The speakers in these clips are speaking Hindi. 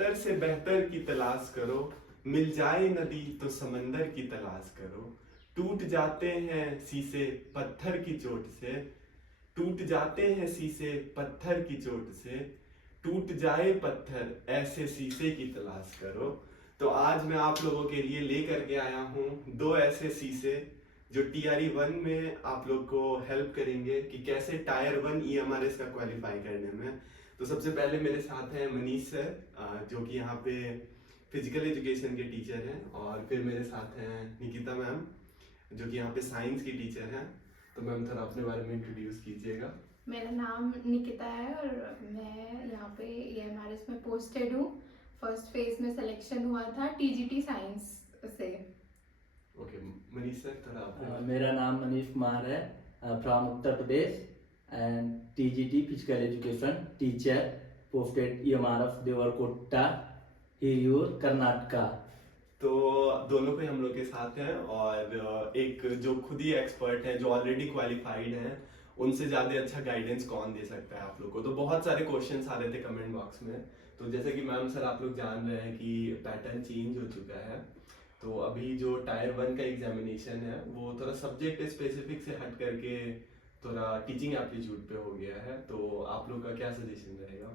बेहतर से बेहतर की तलाश करो, मिल जाए नदी तो समंदर की तलाश करो। टूट जाते हैं शीशे पत्थर की चोट से, टूट जाते हैं शीशे पत्थर की चोट से, टूट जाए पत्थर ऐसे शीशे की तलाश करो। तो आज मैं आप लोगों के लिए लेकर के आया हूँ दो ऐसे शीशे जो TRE 1 में आप लोग को हेल्प करेंगे कि कैसे टायर 1 EMRS का क्वालिफाई करने में। तो सबसे पहले मेरे साथ हैं मनीष सर, जो कि यहाँ पे फिजिकल एजुकेशन के टीचर हैं, और फिर मेरे साथ हैं निकिता मैम जो कि यहाँ पे साइंस की टीचर हैं। तो मैम थोड़ा अपने बारे में इंट्रोड्यूस कीजिएगा। मेरा नाम निकिता है और मैं यहाँ पे EMRS में पोस्टेड हूँ। फर्स्ट फेज में सिलेक्शन हुआ था TGT साइंस से। ओके मनीष सर थोड़ा अपने मेरा नाम मनीष कुमार है, from Uttar Pradesh and TGT physical education teacher, posted EMRF Devarakota, Hiriyur, Karnataka. तो दोनों को हम लोग के साथ हैं, और एक जो खुद ही एक्सपर्ट है, जो ऑलरेडी क्वालिफाइड हैं, उनसे ज़्यादा अच्छा गाइडेंस कौन दे सकता है आप लोग को। तो बहुत सारे क्वेश्चंस आ रहे थे कमेंट बॉक्स में। तो जैसे कि मैम सर आप लोग जान रहे हैं कि पैटर्न चेंज हो चुका है। तो अभी जो टायर 1 का एग्जामिनेशन है वो थोड़ा सब्जेक्ट स्पेसिफिक से हट करके थोड़ा टीचिंग एप्टीट्यूड पे हो गया है। तो आप लोग का क्या सजेशन रहेगा?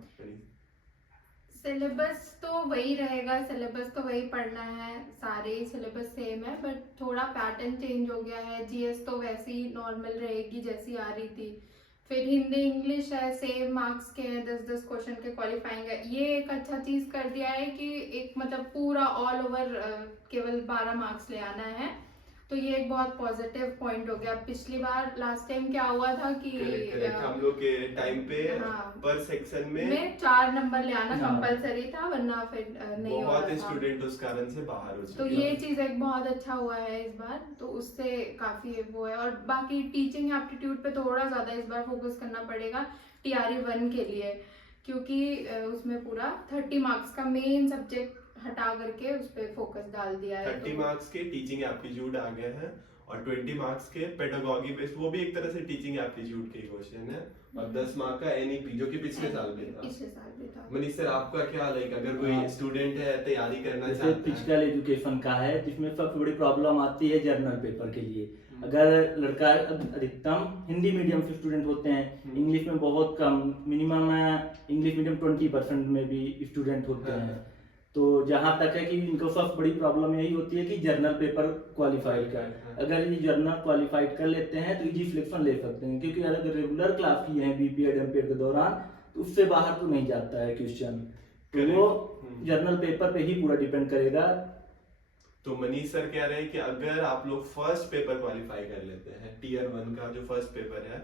सिलेबस तो वही रहेगा, सिलेबस तो वही पढ़ना है, सारे सिलेबस सेम है, बट थोड़ा पैटर्न चेंज हो गया है। GS तो वैसे ही नॉर्मल रहेगी जैसी आ रही थी। फिर हिंदी इंग्लिश है, सेम मार्क्स के हैं, 10-10 क्वेश्चन के क्वालिफाइंग है। ये एक अच्छा चीज कर दिया है कि एक मतलब पूरा ऑल ओवर केवल 12 मार्क्स ले आना है। तो ये एक बहुत पॉजिटिव पॉइंट हो गया। पिछली बार लास्ट टाइम क्या हुआ था कि करेक्ट हम लोग के टाइम पे पर सेक्शन में 4 नंबर ले आना कंपलसरी था, वरना फिर नहीं हो बहुत रहा था। स्टूडेंट उस कारण से बाहर हो तो चुके ये चीज एक बहुत अच्छा हुआ है इस बार, तो उससे काफी वो है। और बाकी टीचिंग एप्टीट्यूड पे थोड़ा ज्यादा इस बार फोकस करना पड़ेगा TRE 1 के लिए, क्योंकि उसमें पूरा 30 मार्क्स का मेन सब्जेक्ट हटा करके उस पर फोकस डाल दिया है। 30 मार्क्स के टीचिंग एप्टीट्यूड आ गए हैं, और 20 मार्क्स के पेडागॉगी बेस्ड, वो भी एक तरह से टीचिंग एप्टीट्यूड के क्वेश्चन है, और 10 मार्क का NEP जो कि पिछले साल भी था। मनीष सर आपका क्या लाइक, अगर कोई स्टूडेंट है तैयारी करना चाहता है फिजिकल एजुकेशन का है, जिसमें सबसे बड़ी प्रॉब्लम आती है जर्नल पेपर के लिए। अगर लड़का अधिकतम हिंदी मीडियम से स्टूडेंट होते हैं, इंग्लिश में बहुत कम, मिनिमम इंग्लिश मीडियम 20% में भी स्टूडेंट होते हैं। तो जहाँ तक है कि इनको सबसे बड़ी प्रॉब्लम यही होती है कि जर्नल पेपर क्वालिफाइड का, अगर ये जर्नल क्वालिफाइड कर लेते हैं तो इजी सिलेक्शन ले सकते हैं, क्योंकि अगर रेगुलर क्लास किए हैं BPED MPED के दौरान तो उससे बाहर तो नहीं जाता है क्वेश्चन, तो वो जर्नल पेपर पे ही पूरा डिपेंड करेगा। तो मनीष सर कह रहे हैं कि अगर आप लोग फर्स्ट पेपर क्वालिफाई कर लेते हैं, Tier 1 का जो फर्स्ट पेपर है,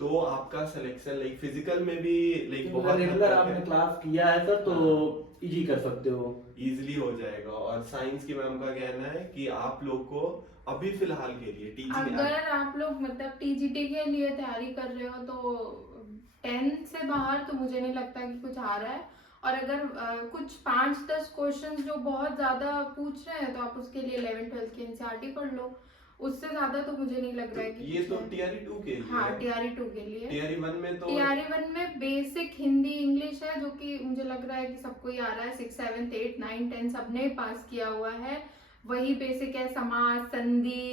तो आपका सिलेक्शन लाइक फिजिकल में भी लाइक बहुत रेगुलर आपने क्लास किया है सर तो इजी कर सकते हो, इजीली हो जाएगा। और साइंस की मैम का कहना है कि आप लोग को अभी फिलहाल के लिए टीचिंग, अगर आप लोग मतलब TGT के लिए तैयारी कर रहे हो तो 10 से बाहर तो मुझे नहीं लगता कि कुछ आ रहा है। और अगर कुछ 5-10 क्वेश्चंस जो बहुत ज्यादा पूछ रहे हैं तो आप उसके लिए 11-12 की NCERT पढ़ लो, उससे ज्यादा तो मुझे नहीं लग रहा है कि ये तो TRE 2 के लिए। हाँ TRE 2 के लिए। TRE 1 में तो TRE 1 में बेसिक हिंदी इंग्लिश है, जो कि मुझे लग रहा है कि सबको ही आ रहा है। 6, 7, 8, 9, 10 सबने पास किया हुआ है। वही बेसिक है, समास, संधि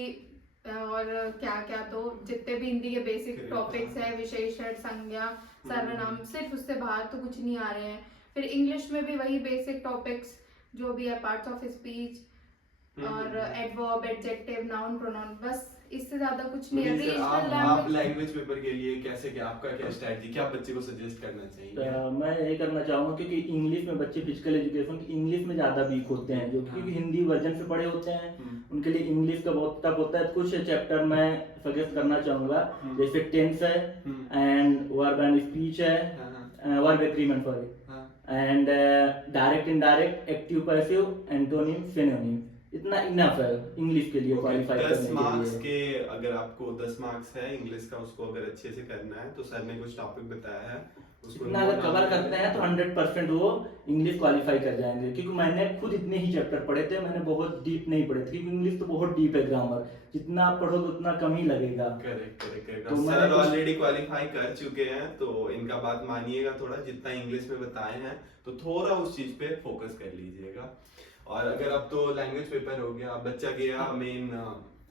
और क्या क्या, तो जितने भी हिंदी के बेसिक टॉपिक्स है, विशेषण, संज्ञा, सर्वनाम, सिर्फ उससे बाहर तो कुछ नहीं आ रहे हैं। फिर इंग्लिश में भी वही बेसिक टॉपिक्स जो भी है, पार्ट्स ऑफ स्पीच और एडवर्ब, एडजेक्टिव, नाउन, प्रोनाउन, बस इससे ज्यादा कुछ नहीं है। आप लैंग्वेज पेपर के लिए कैसे, क्या आपका क्या स्ट्रेटजी, क्या बच्चे को सजेस्ट करना चाहिए? तो मैं ये करना चाहूँगा, क्योंकि इंग्लिश में बच्चे फिजिकल एजुकेशन इंग्लिश में ज़्यादा वीक होते हैं, जो क्योंकि हिंदी वर्जन से पढ़े होते हैं, उनके लिए इंग्लिश का बहुत टफ होता है। कुछ चैप्टर मैं सजेस्ट करना चाहूँगा, जैसे टेंस है, एंड वर्ब एंड स्पीच है, verb agreement sorry, and direct indirect, active passive, antonym, synonym, इतना इनफ है इंग्लिश के लिए क्वालिफाई करने के लिए। 10 मार्क्स के अगर आपको 10 मार्क्स है इंग्लिश का, उसको अगर अच्छे से करना है तो सर ने कुछ टॉपिक बताया है, उसको इतना अगर नो कवर डालने करते में- हैं तो 100% वो इंग्लिश क्वालिफाई कर जाएंगे, क्योंकि मैंने खुद इतने ही चैप्टर पढ़े थे, मैंने बहुत डीप नहीं पढ़े थे, क्योंकि इंग्लिश तो बहुत डीप है, ग्रामर जितना आप पढ़ोगे उतना कम ही लगेगा। Correct correct correct. तो सर मैंने कुछ- ऑलरेडी क्वालिफाई कर चुके हैं, तो इनका बात मानिएगा थोड़ा, जितना इंग्लिश में बताए हैं तो थोड़ा उस चीज पे फोकस कर लीजिएगा। और अगर अब तो लैंग्वेज पेपर हो गया, अब बच्चा गया मेन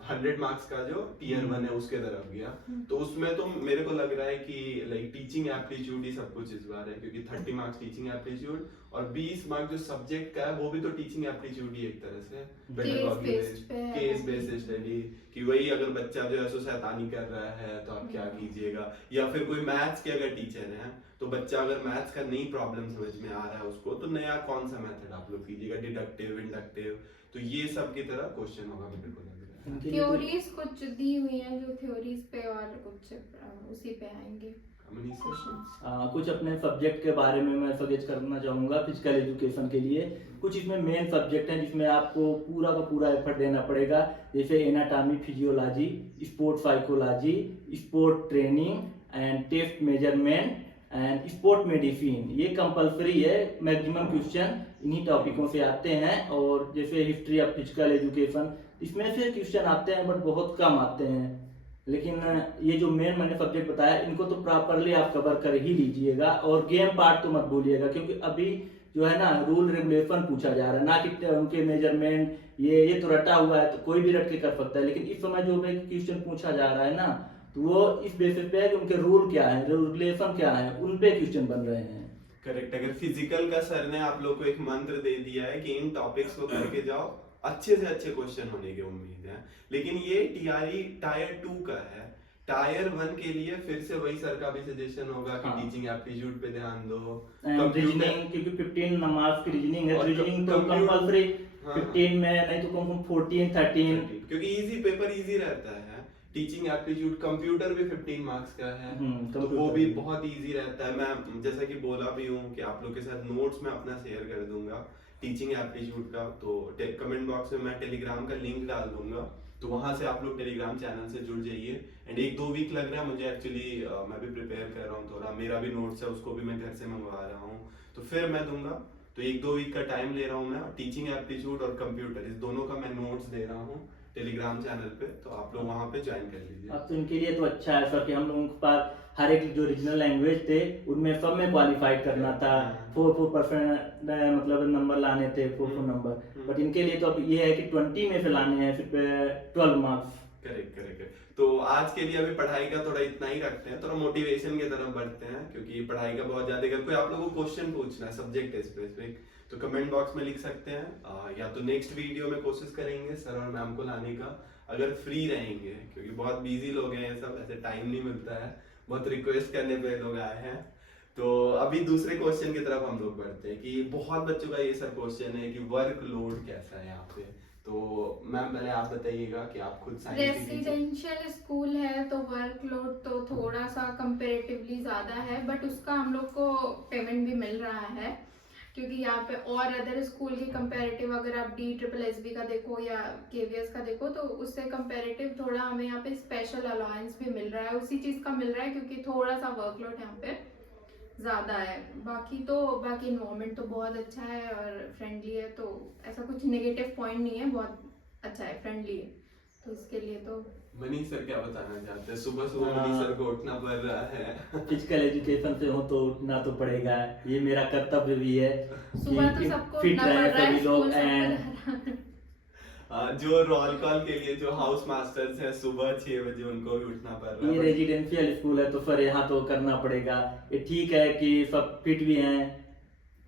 100 मार्क्स का जो टीयर 1 है उसके तरफ गया, तो उसमें तो मेरे को लग रहा है कि लाइक टीचिंग एप्टीट्यूड ही सब कुछ इस बार है, क्योंकि 30 मार्क्स टीचिंग एप्टीट्यूड और 20 मार्क्स जो सब्जेक्ट का है वो भी तो टीचिंग एप्टीट्यूड ही एक तरह से, पेडागॉजी based पे है केस वो भी। बेस्ड स्टडी, कि वही अगर बच्चा जो है सो शैतानी कर रहा है तो आप क्या कीजिएगा, या फिर कोई मैथ्स के अगर टीचर है तो बच्चा अगर मैथ्स का नई प्रॉब्लम समझ में आ रहा है उसको, तो नया कौन सा मेथड आप लोग कीजिएगा, डिडक्टिव इंडक्टिव, तो ये सब की तरह क्वेश्चन होगा मेरे को लग रहा है। इनके लिए तो- थ्योरीज कुछ दी हुई हैं जो थ्योरीज पे और कुछ उसी पे आएंगे मनीष सर? क्वेश्चंस। कुछ अपने सब्जेक्ट के बारे में मैं सजेस्ट करना चाहूँगा फिजिकल एजुकेशन के लिए। कुछ इसमें मेन सब्जेक्ट हैं जिसमें आपको पूरा का पूरा एफर्ट देना पड़ेगा, जैसे anatomy, physiology, sport psychology, sport training and test measurement and sport medicine. ये कंपलसरी है, मैक्सिमम क्वेश्चन इन्हीं टॉपिकों से आते हैं। और जैसे हिस्ट्री ऑफ फिजिकल एजुकेशन, इसमें से क्वेश्चन आते हैं बट बहुत कम आते हैं, लेकिन ये जो मेन मैंने सब्जेक्ट बताया इनको तो प्रॉपरली आप कवर कर ही लीजिएगा। और गेम पार्ट तो मत भूलिएगा, क्योंकि अभी जो है ना रूल रेगुलेशन पूछा जा रहा है, ना कि उनके मेजरमेंट, ये तो रटा हुआ है तो कोई भी रट के कर सकता है, लेकिन इस समय जो क्वेश्चन पूछा जा रहा है ना, तो वो इस बेसिस पे है कि उनके रूल क्या है, रेगुलेशन क्या है, उन पे क्वेश्चन बन रहे हैं। करेक्ट। अगर फिजिकल का सर ने आप लोग को एक मंत्र दे दिया है कि इन टॉपिक्स को करके जाओ, अच्छे से अच्छे क्वेश्चन होने की उम्मीद है, लेकिन ये टीआरई टायर 2 का है। टायर 1 के लिए फिर से वही सर का भी सजेशन होगा कि हाँ। टीचिंग एप्टीट्यूड पे ध्यान दो, रीजनिंग, क्योंकि 15 मार्क्स की रीजनिंग है, और रीजनिंग तो कंप्यूटर- कंपलसरी हाँ। 15 में, नहीं तो कम 14 13। क्योंकि इजी पेपर इजी रहता है। टीचिंग एप्टीट्यूड कंप्यूटर भी 15 मार्क्स का है, तो वो कंप्यूटर भी भी। बहुत इजी रहता है। मैं जैसा कि बोला भी हूँ कि आप लोग के साथ नोट्स में अपना शेयर कर दूंगा टीचिंग एप्टीट्यूड का, तो कमेंट बॉक्स में मैं टेलीग्राम का लिंक डाल दूंगा, तो वहां से आप लोग टेलीग्राम चैनल से जुड़ जाइए। एंड 1-2 वीक लग रहा है मुझे एक्चुअली, मैं भी प्रिपेयर कर रहा हूँ थोड़ा, मेरा भी नोट्स है उसको भी मैं घर से मंगवा रहा हूँ, तो फिर मैं दूंगा। तो 1-2 वीक का टाइम ले रहा हूँ मैं, टीचिंग एप्टीट्यूड और कंप्यूटर इस दोनों का मैं नोट्स दे रहा हूँ टेलीग्राम चैनल पे, तो आप लोग वहां पे ज्वाइन कर लीजिए। अब तो इनके लिए तो अच्छा है सर कि हम लोगों के पास हर एक जो रीजनल लैंग्वेज थे उनमें सब में क्वालिफाइड करना था, 4% मतलब नंबर लाने थे, 4 नंबर। बट इनके लिए तो अब ये है कि 20 में से लाने हैं, फिर 12 मार्क्स। Correct correct. तो आज के लिए अभी पढ़ाई का थोड़ा इतना ही रखते हैं, थोड़ा मोटिवेशन की तरफ बढ़ते हैं, क्योंकि पढ़ाई का बहुत ज्यादा, अगर कोई आप लोगों को क्वेश्चन पूछना है सब्जेक्ट स्पेसिफिक तो कमेंट बॉक्स में लिख सकते हैं, या तो नेक्स्ट वीडियो में कोशिश करेंगे सर और मैम को लाने का, अगर फ्री रहेंगे, क्योंकि बहुत बिजी लोग हैं ये सब, ऐसे टाइम नहीं मिलता है, बहुत रिक्वेस्ट करने पे लोग आए हैं। तो अभी दूसरे क्वेश्चन की तरफ हम लोग बढ़ते हैं कि बहुत बच्चों का ये सर क्वेश्चन है कि वर्कलोड कैसा है यहाँ पे, तो मैम पहले आप बताइएगा कि आप खुद साइंस की टीचर। रेसिडेंशियल स्कूल है तो वर्कलोड तो थोड़ा सा कंपैरेटिवली ज़्यादा है, बट उसका हम लोग को पेमेंट भी मिल रहा है, क्योंकि यहाँ पे और अदर स्कूल के कंपैरेटिव अगर आप DSSB का देखो या KVS का देखो, तो उससे कंपैरेटिव थोड़ा हमें यहाँ पे स्पेशल अलाउंस भी मिल रहा है, उसी चीज़ का मिल रहा है, क्योंकि थोड़ा सा वर्कलोड यहाँ पे ज़्यादा है। बाकी इन्वायरमेंट तो बहुत अच्छा है और फ्रेंडली है, तो ऐसा कुछ नेगेटिव पॉइंट नहीं है, बहुत अच्छा है, फ्रेंडली है, तो इसके लिए तो। मनीष सर क्या बताना चाहते हैं? सुबह सुबह मनीष सर को उठना पड़ रहा है। फिजिकल एजुकेशन से हो तो उठना तो पड़ेगा, ये मेरा कर्तव्य भी है सुबह तो कि सबको फिट उठना रहे पड़ रहा है, सभी लोग। स्कूल एंड सबको जो रोल कॉल के लिए जो हाउस मास्टर्स हैं सुबह 6 बजे उनको भी उठना पड़ रहा ये है। रेजिडेंशियल स्कूल है तो सर यहाँ तो करना पड़ेगा। ये ठीक है कि सब फिट भी हैं,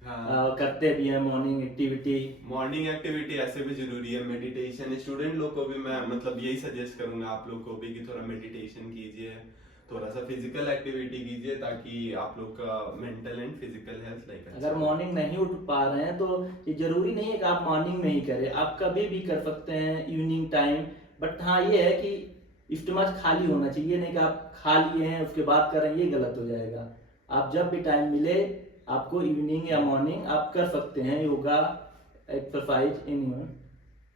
हाँ, करते भी हैं मॉर्निंग एक्टिविटी। मॉर्निंग एक्टिविटी ऐसे भी जरूरी है, मेडिटेशन। स्टूडेंट लोग को भी मैं मतलब यही सजेस्ट करूंगा आप लोग को भी कि थोड़ा मेडिटेशन कीजिए, थोड़ा सा फिजिकल एक्टिविटी कीजिए, ताकि आप लोग का mental and physical health like अगर मॉर्निंग नहीं उठ पा रहे हैं तो ये जरूरी नहीं है कि आप मॉर्निंग में ही करें, आप कभी भी कर सकते हैं इवनिंग टाइम। बट हाँ ये है कि स्टमच खाली होना चाहिए, नहीं कि आप खा लिए हैं उसके बाद करें, ये गलत हो जाएगा। आप जब भी टाइम मिले आपको इवनिंग या मॉर्निंग आप कर सकते हैं yoga exercise anyone.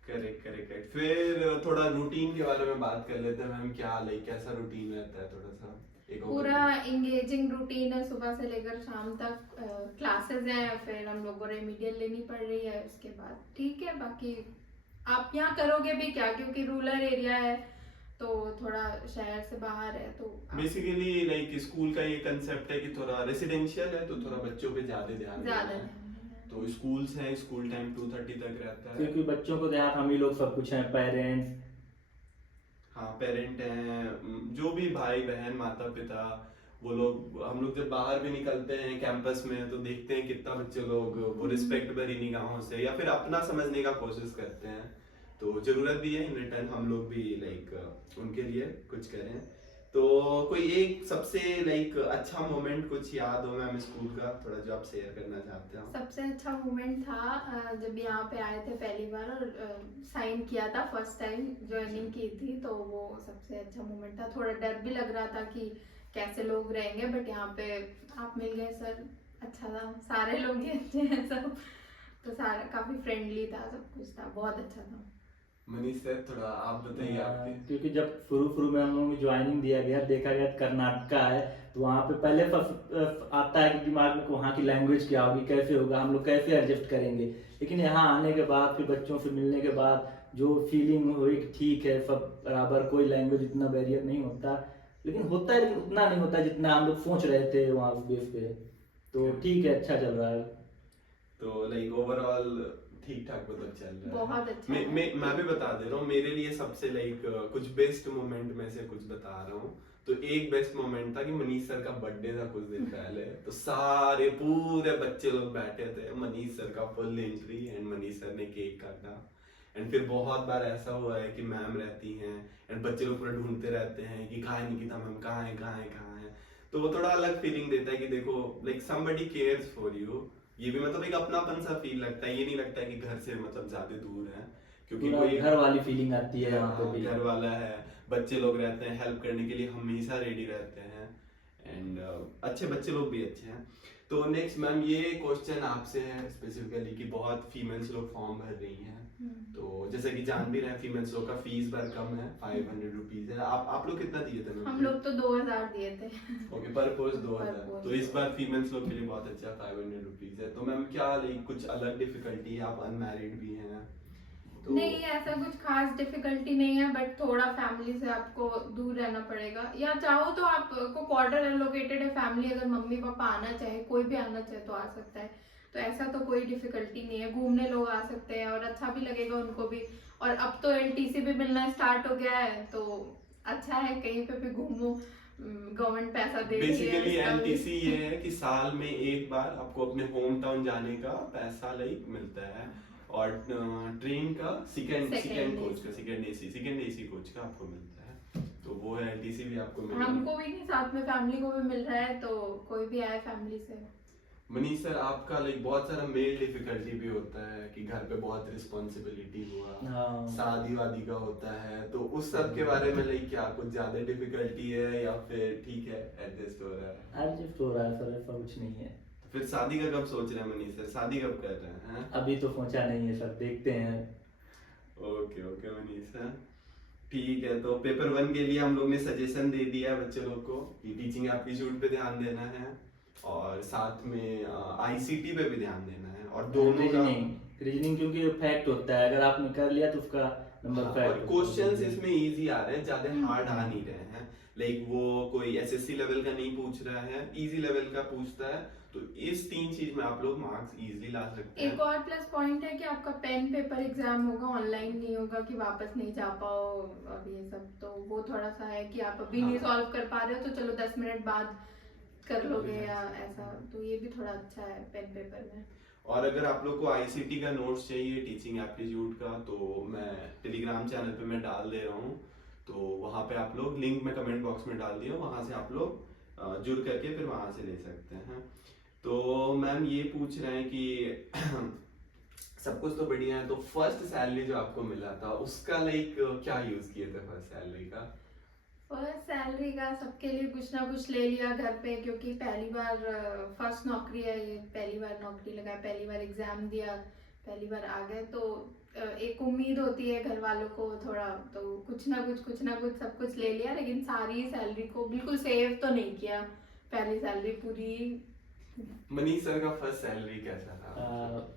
Correct correct correct. फिर थोड़ा रूटीन के बारे में बात कर लेते हैं मैम, क्या लाइक कैसा रूटीन रहता है, थोड़ा सा एक पूरा इंगेजिंग रूटीन है, सुबह से लेकर शाम तक क्लासेस हैं, फिर हम लोग को रेमिडियल लेनी पड़ रही है उसके बाद। ठीक है, बाकी आप यहाँ करोगे भी क्या, क्योंकि रूरल एरिया है तो थोड़ा शहर से बाहर है तो बेसिकली लाइक स्कूल का ये कंसेप्ट है कि थोड़ा रेसिडेंशियल है तो थोड़ा बच्चों पे ज्यादा ध्यान देना ज्यादा है। तो स्कूल्स हैं, स्कूल टाइम 2:30 तक रहता है। क्योंकि बच्चों को देहात हम ही लोग सब कुछ हैं, पेरेंट्स। हाँ, पेरेंट हैं, जो भी भाई बहन माता पिता, वो लोग, हम लोग जब बाहर भी निकलते हैं कैंपस में तो देखते हैं कितना बच्चे लोग वो रिस्पेक्ट भरी निगाहों से या फिर अपना समझने का कोशिश करते हैं। तो जरूरत भी है इन रिटर्न हम लोग भी लाइक उनके लिए कुछ करें। तो कोई एक सबसे लाइक अच्छा मोमेंट कुछ याद हो मैम स्कूल का, थोड़ा जो आप शेयर करना चाहते हो? सबसे अच्छा मोमेंट था जब यहाँ पे आए थे पहली बार और साइन किया था, फर्स्ट टाइम ज्वाइनिंग की थी, तो वो सबसे अच्छा मोमेंट था। थोड़ा डर भी लग रहा था कि कैसे लोग रहेंगे, बट यहाँ पे आप मिल गए सर, अच्छा था, सारे लोग ही अच्छे हैं सब, तो सारा काफी फ्रेंडली था, सब कुछ था, बहुत अच्छा था। मनीष सर थोड़ा आप बताइए आपके। क्योंकि जब शुरू में हम लोगों को ज्वाइनिंग दिया गया, देखा गया कर्नाटका है, तो वहाँ पे पहले आता है कि दिमाग में वहाँ की लैंग्वेज क्या होगी, कैसे होगा, हम लोग कैसे एडजस्ट करेंगे। लेकिन यहाँ आने के बाद फिर बच्चों से मिलने के बाद जो फीलिंग हुई कि ठीक है सब बराबर, कोई लैंग्वेज इतना बैरियर नहीं होता, लेकिन होता है लेकिन उतना नहीं होता जितना हम लोग सोच रहे थे वहाँ उस बेस पे। तो ठीक है, अच्छा चल रहा है। तो लाइक ओवरऑल ठीक ठाक मतलब चल रहा है। बहुत अच्छा मैं भी बता दे रहा हूँ, मेरे लिए सबसे लाइक कुछ बेस्ट मोमेंट में से कुछ बता रहा हूँ। तो एक बेस्ट मोमेंट था कि मनीष सर का बर्थडे था कुछ दिन पहले, तो सारे पूरे बच्चे लोग बैठे थे, मनीष सर का full entry and Manish sir ने केक काटा। एंड फिर बहुत बार ऐसा हुआ है कि मैम रहती हैं एंड बच्चे लोग पूरा ढूंढते रहते हैं कि कहाँ है निकिता मैम, कहाँ है कहाँ है कहाँ है। तो वो थोड़ा अलग फीलिंग देता है कि देखो like somebody cares for you. ये भी मतलब एक अपनापन सा फील लगता है, ये नहीं लगता है कि घर से मतलब ज्यादा दूर है, क्योंकि कोई घर वाली फीलिंग आती है वहाँ पे भी। घर वाला है, बच्चे लोग रहते हैं, हेल्प करने के लिए हमेशा रेडी रहते हैं एंड अच्छे बच्चे लोग भी अच्छे हैं। तो नेक्स्ट मैम ये क्वेश्चन आपसे है स्पेसिफिकली कि बहुत फीमेल्स लोग फॉर्म भर रही हैं, तो जैसे कि जान भी रहे हैं फीमेल्स लोग का फीस भर कम है, 500 रुपीज है। आप लोग कितना दिए थे? हम लोग तो 2000 दिए थे। ओके, पर कोर्स 2000। तो इस बार फीमेल्स लोग के लिए बहुत अच्छा 500 रुपीज है। तो मैम क्या लाइक कुछ अलग डिफिकल्टी है, आप अनमैरिड भी हैं तो? नहीं, ऐसा कुछ खास डिफिकल्टी नहीं है, बट थोड़ा फैमिली से आपको दूर रहना पड़ेगा, या चाहो तो आपको क्वार्टर एलोकेटेड है फैमिली, अगर मम्मी पापा आना चाहे, कोई भी आना चाहे तो आ सकता है, तो ऐसा तो कोई डिफिकल्टी नहीं है। घूमने लोग आ सकते हैं और अच्छा भी लगेगा उनको भी, और अब तो एलटीसी भी मिलना स्टार्ट हो गया है, तो अच्छा है कहीं पे भी घूमो, गवर्नमेंट पैसा दे रही है। बेसिकली एलटीसी ये है कि साल में एक बार आपको अपने होम टाउन जाने का पैसा लाइक मिलता है, और ट्रेन का सेकंड कोच का सेकंड एसी कोच का आपको मिलता है, तो वो है एलटीसी भी आपको मिल रहा है। हमको भी नहीं, साथ में फैमिली को भी मिल रहा है, तो कोई भी आए फैमिली से। मनीष सर आपका लाइक बहुत सारा मेल डिफिकल्टी भी होता है कि घर पे बहुत रिस्पॉन्सिबिलिटी हुआ, शादी वादी का होता है, तो उस सब के बारे में लाइक क्या कुछ ज्यादा डिफिकल्टी है या फिर ठीक है एडजस्ट हो रहा है? एडजस्ट हो रहा है सर, ऐसा कुछ नहीं है। फिर शादी का कब सोच रहे हैं मनीष सर, शादी कब कर रहे हैं? अभी तो सोचा नहीं है सर, देखते हैं। ओके ओके मनीष सर, ठीक है। तो पेपर 1 के लिए हम लोग ने सजेशन दे दिया है बच्चे लोग को कि टीचिंग एप्टीट्यूड पे ध्यान देना है और साथ में आईसीटी पे भी ध्यान देना है, और दोनों का रीजनिंग क्योंकि फैक्ट होता है, अगर आपने कर लिया तो उसका नंबर फैक्ट। और क्वेश्चंस इसमें इजी आ रहे हैं, ज्यादा हार्ड आ नहीं रहे हैं, लाइक वो कोई एसएससी लेवल का नहीं पूछ रहा है, इजी लेवल का पूछता है, तो इस 3 चीज में आप लोग मार्क्स इजीली ला सकते हैं। एक और प्लस पॉइंट है कि आपका पेन पेपर एग्जाम होगा, ऑनलाइन नहीं होगा कि वापस नहीं जा पाओ, अब ये सब तो वो थोड़ा सा है कि आप अभी नहीं सॉल्व कर पा रहे हो तो चलो 10 मिनट बाद कर लोगे या ऐसा, तो ये भी थोड़ा अच्छा है पेन पेपर में। और अगर आप लोग को आईसीटी का नोट्स चाहिए टीचिंग एप्टीट्यूड का, तो मैं टेलीग्राम चैनल पे मैं डाल दे रहा हूँ, तो वहाँ पे आप लोग लिंक में कमेंट बॉक्स में डाल दिया, वहाँ से आप लोग जुड़ करके फिर वहाँ से ले सकते हैं। तो मैम ये पूछ रहे हैं कि सब कुछ तो बढ़िया है, तो फर्स्ट सैलरी जो आपको मिला था उसका लाइक क्या यूज किए थे फर्स्ट सैलरी का? फर्स्ट सैलरी का सबके लिए कुछ ना कुछ ले लिया घर पे, क्योंकि पहली बार फर्स्ट नौकरी है ये, पहली बार नौकरी लगा, पहली बार एग्जाम दिया, पहली बार आ गए तो एक उम्मीद होती है घर वालों को थोड़ा, तो कुछ ना कुछ सब कुछ ले लिया, लेकिन सारी सैलरी को बिल्कुल सेव तो नहीं किया, पहली सैलरी पूरी। मनीष सर का फर्स्ट सैलरी कैसा था?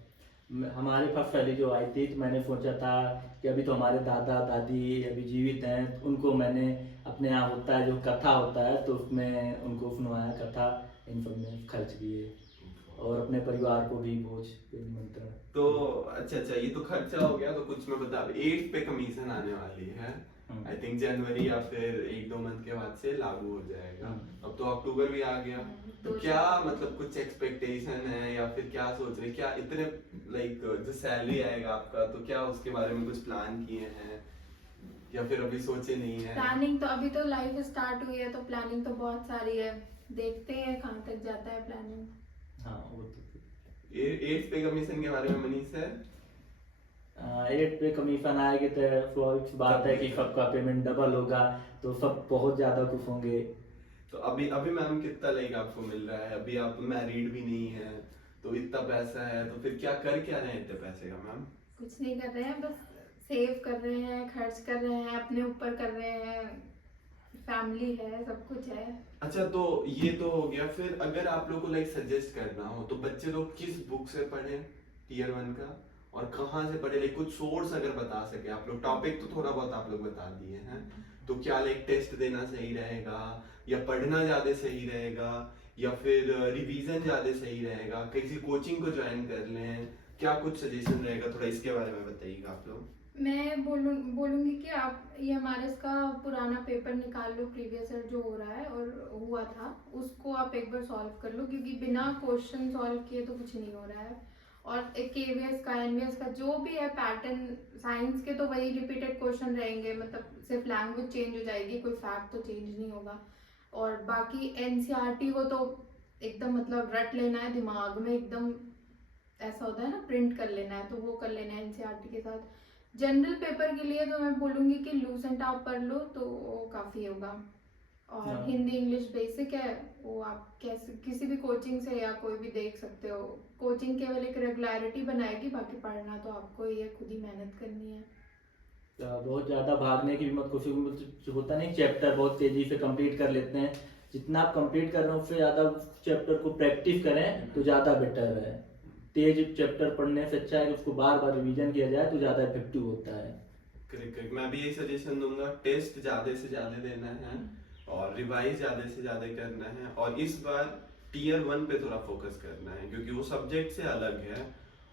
हमारे पास पहले जो आई थी तो मैंने सोचा था कि अभी तो हमारे दादा दादी अभी जीवित हैं, उनको मैंने अपने यहाँ होता है जो कथा होता है तो उसमें उनको सुनवाया कथा, इन सब में खर्च किए और अपने परिवार को भी बोझ निमंत्रण। तो अच्छा ये तो खर्चा हो गया, तो कुछ मैं बता, 8 पे कमीशन आने वाली है, आई थिंक जनवरी या फिर 1-2 मंथ के बाद से लागू हो जाएगा। अब तो अक्टूबर भी आ गया, तो क्या मतलब कुछ एक्सपेक्टेशन है या फिर क्या सोच रहे, क्या इतने लाइक जो सैलरी आएगा आपका तो क्या उसके बारे में कुछ प्लान किए हैं या फिर अभी सोचे नहीं है? प्लानिंग तो अभी तो लाइफ स्टार्ट हुई है तो प्लानिंग तो बहुत सारी है, देखते हैं कहाँ तक जाता है प्लानिंग। हाँ वो तो 8 पे कमीशन के बारे में मनीष है। 8 पे कमीशन आएगी तो स्वाभाविक बात है कि सबका पेमेंट डबल होगा तो सब बहुत ज्यादा खुश होंगे। तो अभी अभी मैम कितना लाइक आपको मिल रहा है? अभी आप मैरिड भी नहीं है तो इतना पैसा है, तो फिर क्या कर क्या रहे हैं इतने पैसे का मैम? कुछ नहीं कर रहे हैं, बस सेव कर रहे हैं, खर्च कर रहे हैं, अपने ऊपर कर रहे हैं, फैमिली है, सब कुछ है। अच्छा तो ये तो हो गया, फिर अगर आप लोग को लाइक सजेस्ट करना हो तो बच्चे लोग किस बुक से पढ़ें टीयर 1 का और कहाँ से पढ़े, लाइक कुछ सोर्स अगर बता सके आप लोग। टॉपिक तो थोड़ा बहुत आप लोग बता दिए हैं, तो क्या लाइक टेस्ट देना सही रहेगा या पढ़ना ज्यादा सही रहेगा या फिर रिवीजन ज्यादा सही रहेगा, किसी कोचिंग को ज्वाइन कर लें, क्या कुछ सजेशन रहेगा, थोड़ा इसके बारे में बताइएगा आप लोग। मैं बोलूँगी कि आप ये हमारे इसका पुराना पेपर निकाल लो, प्रीवियस ईयर जो हो रहा है और हुआ था उसको आप एक बार सॉल्व कर लो, क्योंकि बिना क्वेश्चन सॉल्व किए तो कुछ नहीं हो रहा है। और एक KVS का NVS का जो भी है पैटर्न, साइंस के तो वही रिपीटेड क्वेश्चन रहेंगे, मतलब सिर्फ लैंग्वेज चेंज हो जाएगी, कोई फैक्ट तो चेंज नहीं होगा। और बाकी NCERT को तो एकदम मतलब रट लेना है दिमाग में, एकदम ऐसा होता है ना, प्रिंट कर लेना है, तो वो कर लेना है NCERT के साथ। जनरल पेपर के लिए तो मैं बोलूँगी कि लूसेंट आप पढ़ लो तो वो काफ़ी होगा। और हाँ। हिंदी इंग्लिश बेसिक है, वो आप कैसे किसी भी कोचिंग से या कोई भी देख सकते हो। कोचिंग केवल एक रेगुलरिटी बनाएगी, बाकी पढ़ना तो आपको ही है, खुद ही मेहनत करनी है। बहुत ज्यादा भागने की भी मत कोशिश, होता नहीं चैप्टर बहुत तेजी से कंप्लीट कर लेते हैं, जितना आप कंप्लीट कर रहे हो उससे ज्यादा चैप्टर को प्रैक्टिस करें तो ज्यादा बेटर है। तेज चैप्टर पढ़ने से अच्छा है कि उसको बार बार रिवीजन किया जाए तो ज्यादा इफेक्टिव होता है। करेक्ट, मैं भी यही सजेशन दूंगा, टेस्ट ज्यादा से ज्यादा देना है और रिवाइज ज्यादा से ज्यादा करना है, और इस बार टीयर 1 पे थोड़ा फोकस करना है क्योंकि वो सब्जेक्ट से अलग है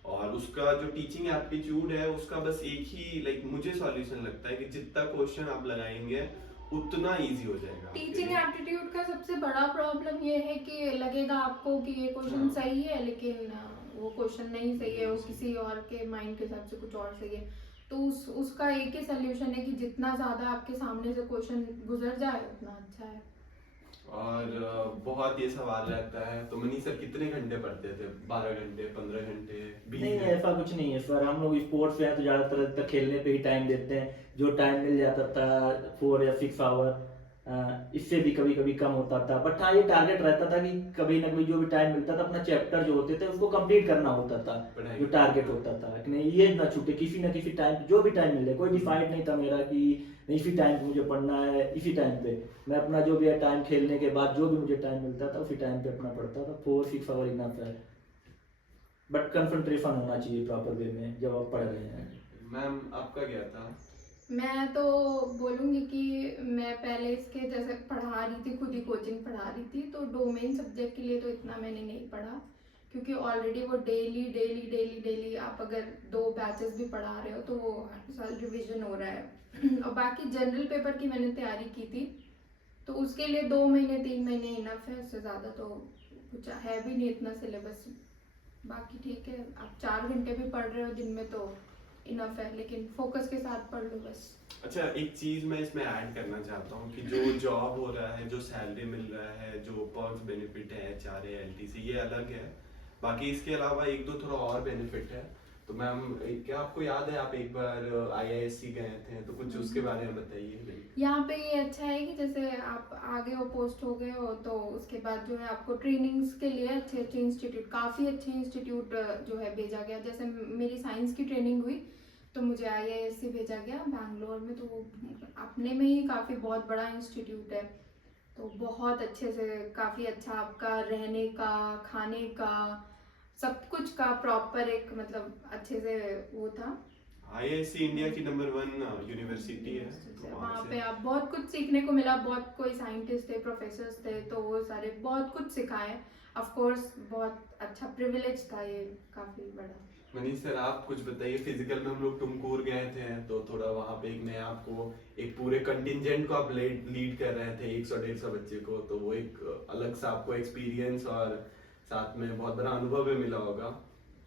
और उसका जो टीचिंग एप्टीट्यूड है उसका बस एक ही लाइक मुझे सॉल्यूशन लगता है कि जितना क्वेश्चन आप लगाएंगे उतना इजी हो जाएगा। टीचिंग एप्टीट्यूड का सबसे बड़ा प्रॉब्लम ये है कि लगेगा आपको कि ये क्वेश्चन सही है, लेकिन वो क्वेश्चन नहीं सही है, वो किसी और के माइंड के हिसाब से कुछ और सही है। तो उसका एक ही सोल्यूशन है कि जितना ज़्यादा आपके सामने से क्वेश्चन गुजर जाए उतना अच्छा है। और बहुत ये सवाल रहता है, तो मनीष सर कितने घंटे पढ़ते थे? 12 घंटे, 15 घंटे, 20 नहीं घंटे? ऐसा कुछ नहीं है सर, हम लोग स्पोर्ट्स में हैं तो ज़्यादातर तक खेलने पे ही टाइम देते हैं। जो टाइम मिल जाता था 4 या 6 आवर, इससे भी कभी कभी कम होता था, बट हाँ ये टारगेट रहता था कि कभी ना कभी जो भी टाइम मिलता था अपना चैप्टर जो होते थे उसको कंप्लीट करना होता था, पढ़ाई जो टारगेट होता था कि नहीं ये ना छूटे, किसी ना किसी टाइम जो भी टाइम मिले, कोई डिसाइड नहीं था मेरा कि इसी टाइम पे मुझे पढ़ना है, इसी टाइम पे मैं अपना जो भी है टाइम खेलने के बाद जो भी मुझे टाइम मिलता था उसी टाइम पे अपना पढ़ता था। 4-6 आवर इनफ है, बट कंसंट्रेशन होना चाहिए प्रॉपर वे में जब आप पढ़ रहे हैं। मैम आपका क्या था? मैं तो बोलूँगी कि मैं पहले इसके जैसे पढ़ा रही थी, खुद ही कोचिंग पढ़ा रही थी, तो डोमेन सब्जेक्ट के लिए तो इतना मैंने नहीं पढ़ा, क्योंकि ऑलरेडी वो डेली आप अगर 2 बैचेस भी पढ़ा रहे हो तो वो हर साल रिवीजन हो रहा है। और बाकी जनरल पेपर की मैंने तैयारी की थी, तो उसके लिए 2 महीने 3 महीने इनफ है, उससे ज़्यादा तो कुछ है भी नहीं इतना सिलेबस। बाकी ठीक है, आप 4 घंटे भी पढ़ रहे हो दिन में तो इनफ है, लेकिन फोकस के साथ पढ़ लो बस। अच्छा एक चीज मैं इसमें ऐड करना चाहता हूँ कि जो जॉब हो रहा है, जो सैलरी मिल रहा है, जो पर्क्स बेनिफिट है HRA LTC ये अलग है, बाकी इसके अलावा 1-2 थोड़ा और बेनिफिट है। तो मैम क्या आपको याद है आप एक बार IISc गए थे, तो कुछ उसके बारे में बताइए। यहाँ पे ये अच्छा है कि जैसे आप आगे हो, पोस्ट हो गए हो, तो उसके बाद जो है आपको ट्रेनिंग्स के लिए अच्छे अच्छे इंस्टीट्यूट, काफ़ी अच्छे इंस्टीट्यूट जो है भेजा गया। जैसे मेरी साइंस की ट्रेनिंग हुई तो मुझे IISc भेजा गया बैंगलोर में, तो वो अपने में ही काफ़ी बहुत बड़ा इंस्टीट्यूट है। तो बहुत अच्छे से, काफ़ी अच्छा आपका रहने का, खाने का, सब कुछ का प्रॉपर एक मतलब अच्छे से वो था। IISc इंडिया की नंबर 1 यूनिवर्सिटी है, तो वहाँ पे आप बहुत कुछ सीखने को मिला। बहुत कोई साइंटिस्ट थे, प्रोफेसर्स थे, तो वो सारे बहुत कुछ सिखाए। ऑफ कोर्स बहुत अच्छा प्रिविलेज था ये, काफ़ी बड़ा। मनीष सर आप कुछ बताइए। फिजिकल में हम लोग टुमकुर गए थे, तो थोड़ा वहाँ पे एक नया आपको एक पूरे कंटिजेंट को आप लीड कर रहे थे, 100-150 बच्चे को, तो वो एक अलग सा आपको एक्सपीरियंस और साथ में बहुत बड़ा अनुभव भी मिला होगा।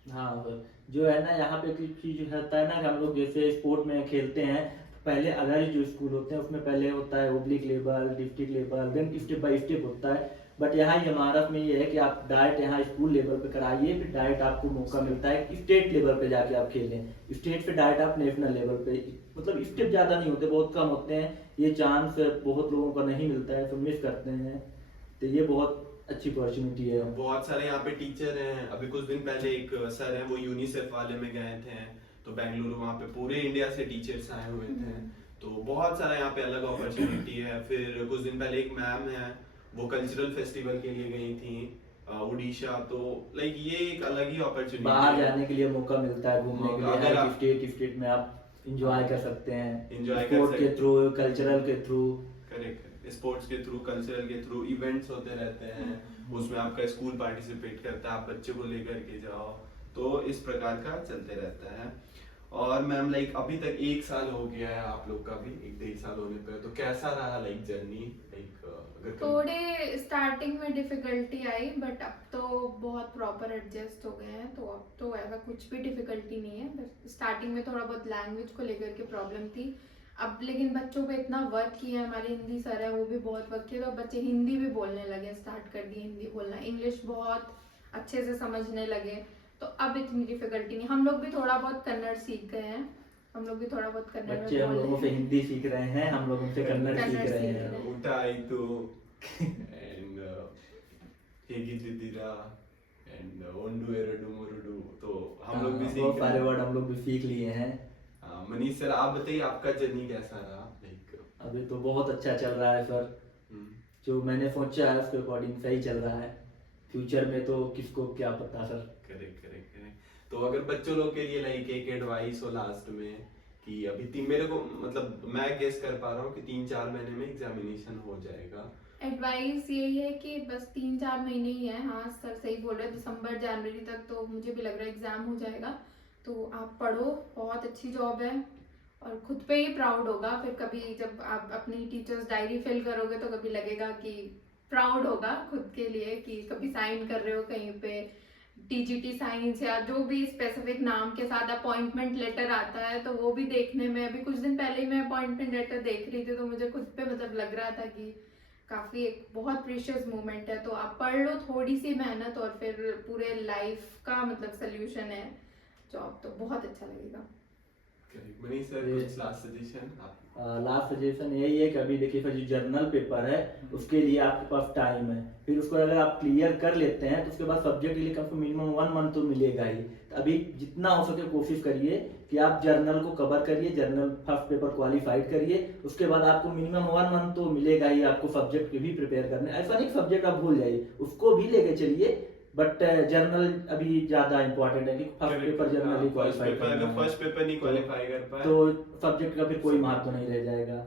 हाँ सर, जो है ना यहाँ पे कुछ चीज होता है ना कि हम लोग जैसे स्पोर्ट में खेलते हैं, पहले अलग जो स्कूल होते हैं उसमें पहले होता है block level, district level, then step by step होता है। बट यहाँ ये महाराष्ट्र में ये है कि आप डायरेक्ट यहाँ स्कूल लेवल पे कराइए, फिर डायरेक्ट आपको मौका मिलता है कि स्टेट लेवल पे जाके आप खेलें। स्टेट से डायरेक्ट आप नेशनल लेवल पे, मतलब स्टेप ज़्यादा नहीं होते, बहुत कम होते हैं, ये चांस बहुत लोगों को नहीं मिलता है, तो मिस करते हैं। तो ये बहुत अच्छी अपॉर्चुनिटी है। बहुत सारे यहाँ पे टीचर हैं। अभी कुछ दिन पहले एक सर हैं, वो यूनिसेफ वाले में गए थे, तो बेंगलुरु, वहाँ पे पूरे इंडिया से टीचर्स आए हुए थे, तो बहुत सारा यहाँ पे अलग अपॉर्चुनिटी है। फिर कुछ दिन पहले एक मैम है, वो कल्चरल फेस्टिवल के लिए गई थी उड़ीसा, तो लाइक ये एक अलग ही अपॉर्चुनिटी बाहर है। जाने के लिए मौका मिलता है, घूमने के अगर लिए, आप- स्टेट में आप इंजॉय कर सकते हैं, Enjoy कर स्पोर्ट के सकते थ्रू, कल्चरल के थ्रू। करेक्ट, स्पोर्ट्स के थ्रू, कल्चरल के थ्रू इवेंट्स होते रहते हैं, उसमें आपका स्कूल पार्टिसिपेट करता है, आप बच्चों को लेकर के जाओ, तो इस प्रकार का चलते रहता है। और मैम लाइक अभी तक 1 साल हो गया है आप लोग का भी, 1-1.5 साल होने पे, तो कैसा रहा लाइक जर्नी? लाइक अगर थोड़े स्टार्टिंग में डिफिकल्टी आई, बट अब तो बहुत प्रॉपर एडजस्ट हो गए हैं, तो अब तो ऐसा कुछ भी डिफिकल्टी नहीं है। बस स्टार्टिंग में थोड़ा बहुत लैंग्वेज को लेकर के प्रॉब्लम थी। अब लेकिन बच्चों पे इतना वर्क किया है, हमारे हिंदी सर है वो भी बहुत वर्क किया, तो बच्चे हिंदी भी बोलने लगे, स्टार्ट कर दिए हिंदी बोलना, इंग्लिश बहुत अच्छे से समझने लगे, तो अब इतनी डिफिकल्टी नहीं। हम लोग भी थोड़ा बहुत कन्नड़ सीख गए हैं, हम लोग भी थोड़ा बहुत कन्नड़ में बच्चे हम बोल लोगों से रहे हैं। हिंदी सीख रहे हैं, हम लोग उनसे कन्नड़ सीख रहे हैं। ಊಟ ಆಯ್ತು and ಹೇಗಿದ್ದೀರಾ and 1 2 3 2, तो हम लोग भी बहुत सीख सारे रहे वर्ड हम लोग भी सीख लिए हैं। हैं। मनीष सर आप बताइए आपका जर्नी कैसा रहा? लाइक अभी तो बहुत अच्छा चल रहा है सर, जो मैंने सोचा है उसके अकॉर्डिंग सही चल रहा है। फ्यूचर में तो किसको क्या पता सर। Correct correct correct. तो अगर बच्चों लोग के लिए लाइक एक एडवाइस हो लास्ट में, कि अभी मेरे को मतलब मैं गेस कर पा रहा हूँ कि 3-4 महीने में एग्जामिनेशन हो जाएगा। एडवाइस यही है कि बस 3-4 महीने ही है। हाँ सर सही बोल रहे हैं, दिसंबर जनवरी तक तो मुझे भी लग रहा है एग्जाम हो जाएगा। तो आप पढ़ो, बहुत अच्छी जॉब है और खुद पे ही प्राउड होगा। फिर कभी जब आप अपनी टीचर्स डायरी फिल करोगे तो कभी लगेगा कि प्राउड होगा खुद के लिए कि कभी साइन कर रहे हो कहीं पे, TGT साइंस या जो भी स्पेसिफिक नाम के साथ अपॉइंटमेंट लेटर आता है, तो वो भी देखने में, अभी कुछ दिन पहले ही मैं अपॉइंटमेंट लेटर देख रही थी, तो मुझे खुद पे मतलब लग रहा था कि काफी एक बहुत प्रीशियस मोमेंट है। तो आप पढ़ लो, थोड़ी सी मेहनत और फिर पूरे लाइफ का मतलब सोल्यूशन है जॉब, तो बहुत अच्छा लगेगा। करेक्ट। मनीष सर ये- कुछ लास्ट सजेशन आप? लास्ट सजेशन यही है कि अभी देखिए फिर जो जर्नल पेपर है उसके लिए आपके पास टाइम है, फिर उसको अगर आप क्लियर कर लेते हैं तो उसके बाद सब्जेक्ट के लिए कम से कम मिनिमम 1 मंथ तो मिलेगा ही। तो अभी जितना हो सके कोशिश करिए कि आप जर्नल को कवर करिए, जर्नल फर्स्ट पेपर क्वालिफाइड करिए, उसके बाद आपको मिनिमम 1 मंथ तो मिलेगा ही आपको सब्जेक्ट के भी प्रिपेयर करने। ऐसा नहीं सब्जेक्ट आप भूल जाइए, उसको भी लेके चलिए, बट जर्नल अभी ज्यादा इंपॉर्टेंट है कि फर्स्ट पेपर जर्नल ही क्वालिफाई करना अगर है। फर्स्ट पेपर नहीं क्वालिफाई कर पाए तो सब्जेक्ट का फिर कोई महत्व नहीं रह जाएगा।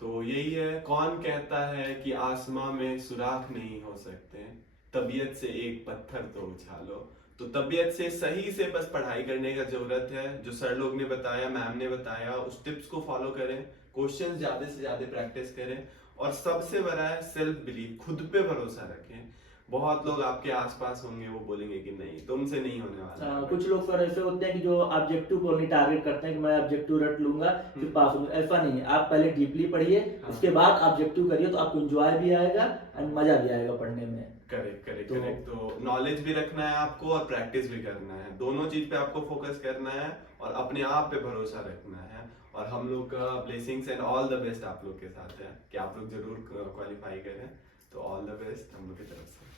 तो यही है, कौन कहता है कि आसमां में सुराख नहीं हो सकते, तबीयत से एक पत्थर तो उछालो। तो तबीयत से सही से बस पढ़ाई करने का जरूरत है, जो सर लोग ने बताया, मैम ने बताया, उस टिप्स को फॉलो करें, क्वेश्चंस ज्यादा से ज्यादा प्रैक्टिस करें, और सबसे बड़ा है सेल्फ बिलीव, खुद पे भरोसा रखें। बहुत लोग आपके आसपास होंगे, वो बोलेंगे कि नहीं तुमसे नहीं होने वाला है। कुछ लोग सर ऐसे होते हैं कि जो ऑब्जेक्टिव को नहीं टारगेट करते हैं कि मैं ऑब्जेक्टिव रट लूंगा फिर पास होऊंगा, ऐसा नहीं है। आप पहले डीपली पढ़िए, हाँ। उसके बाद ऑब्जेक्टिव करिए तो आपको एंजॉय भी आएगा एंड मजा भी आएगा पढ़ने में। करेक्ट करेक्ट तो- करेक्ट। तो नॉलेज भी रखना है आपको और प्रैक्टिस भी करना है, दोनों चीज पे आपको फोकस करना है और अपने आप पे भरोसा रखना है। और हम लोग का blessings and all the best आप लोग के साथ है कि आप लोग जरूर क्वालिफाई करें। तो ऑल द बेस्ट हम लोग की तरफ से।